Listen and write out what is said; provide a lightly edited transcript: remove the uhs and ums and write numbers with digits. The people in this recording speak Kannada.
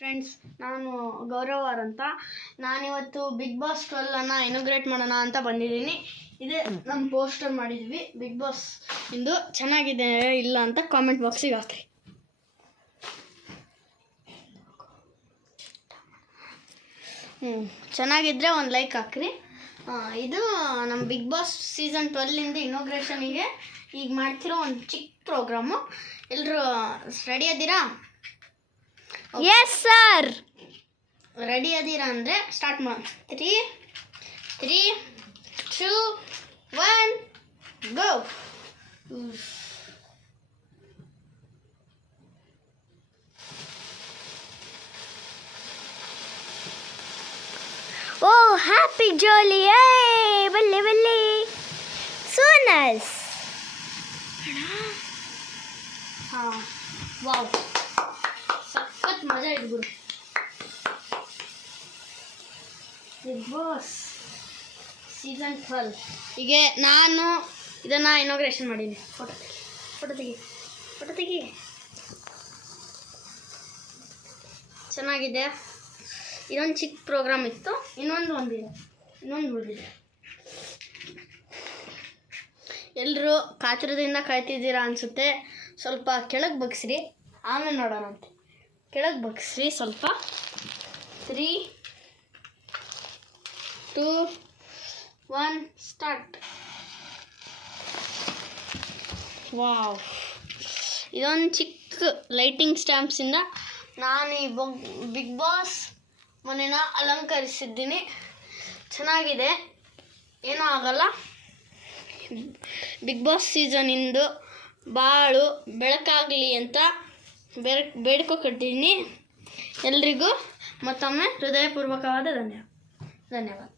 ಫ್ರೆಂಡ್ಸ್, ನಾನು ಗೌರವರ್ ಅಂತ. ನಾನಿವತ್ತು ಬಿಗ್ ಬಾಸ್ 12 ಇನಾಗ್ರೇಟ್ ಮಾಡೋಣ ಅಂತ ಬಂದಿದ್ದೀನಿ. ಇದೇ ನಮ್ಮ ಪೋಸ್ಟರ್ ಮಾಡಿದ್ವಿ ಬಿಗ್ ಬಾಸ್ ಇಂದು. ಚೆನ್ನಾಗಿದೆ ಇಲ್ಲ ಅಂತ ಕಾಮೆಂಟ್ ಬಾಕ್ಸಿಗೆ ಹಾಕ್ರಿ. ಚೆನ್ನಾಗಿದ್ದರೆ ಒಂದು ಲೈಕ್ ಹಾಕ್ರಿ. ಇದು ನಮ್ಮ ಬಿಗ್ ಬಾಸ್ ಸೀಸನ್ 12 ಇನಾಗ್ರೇಷನಿಗೆ ಈಗ ಮಾಡ್ತಿರೋ ಒಂದು ಚಿಕ್ಕ ಪ್ರೋಗ್ರಾಮು. ಎಲ್ಲರೂ ರೆಡಿ ಅದ್ದೀರಾ? Yes sir. ರೆಡಿ ಅದ್ದೀರಾ ಅಂದರೆ ಸ್ಟಾರ್ಟ್ ಮಾಡಿ. 3, 2, 1 ಗೋ. ಓ ಹ್ಯಾಪಿ ಜಾಲಿ, ಬಲ್ಲೆ ಬಲ್ಲೆ, ಸೋ ನೈಸ್. ಹಾಂ, ವಾವ್, ಸಖತ್ ಮಜಾ ಇದ್ಬಿಡು. ಬಿಗ್ ಬಾಸ್ ಸೀಸನ್ 12 ಹೀಗೆ ನಾನು ಇದನ್ನು ಇನಾಗ್ರೇಷನ್ ಮಾಡೀನಿ. ಫೋಟೋ ತೆಗಿ. ಚೆನ್ನಾಗಿದೆ. ಇದೊಂದು ಚಿಕ್ಕ ಪ್ರೋಗ್ರಾಮ್ ಇತ್ತು. ಇನ್ನೊಂದು ಉಳಿದಿದೆ. ಎಲ್ಲರೂ ಕಾತುರದಿಂದ ಕಾಯ್ತಿದ್ದೀರಾ ಅನಿಸುತ್ತೆ. ಸ್ವಲ್ಪ ಕೆಳಗೆ ಬಗ್ಸ್ರಿ, ಆಮೇಲೆ ನೋಡೋಣಂತೆ. ಕೆಳಗೆ ಬಗ್ಸ್ರಿ ಸ್ವಲ್ಪ. 3, 2, 1 ಸ್ಟಾರ್ಟ್. ವಾವ್, ಇದೊಂದು ಚಿಕ್ಕ ಲೈಟಿಂಗ್ ಸ್ಟ್ಯಾಂಪ್ಸಿಂದ ನಾನು ಈ ಬಿಗ್ ಬಾಸ್ ಮನೆನ ಅಲಂಕರಿಸಿದ್ದೀನಿ. ಚೆನ್ನಾಗಿದೆ, ಏನೂ ಆಗಲ್ಲ. ಬಿಗ್ ಬಾಸ್ ಸೀಸನಿಂದು ಬಾಳು ಬೆಳಕಾಗಲಿ ಅಂತ ಬೇಡ್ಕೊಟ್ಟಿದ್ದೀನಿ. ಎಲ್ರಿಗೂ ಮತ್ತೊಮ್ಮೆ ಹೃದಯಪೂರ್ವಕವಾದ ಧನ್ಯವಾದ.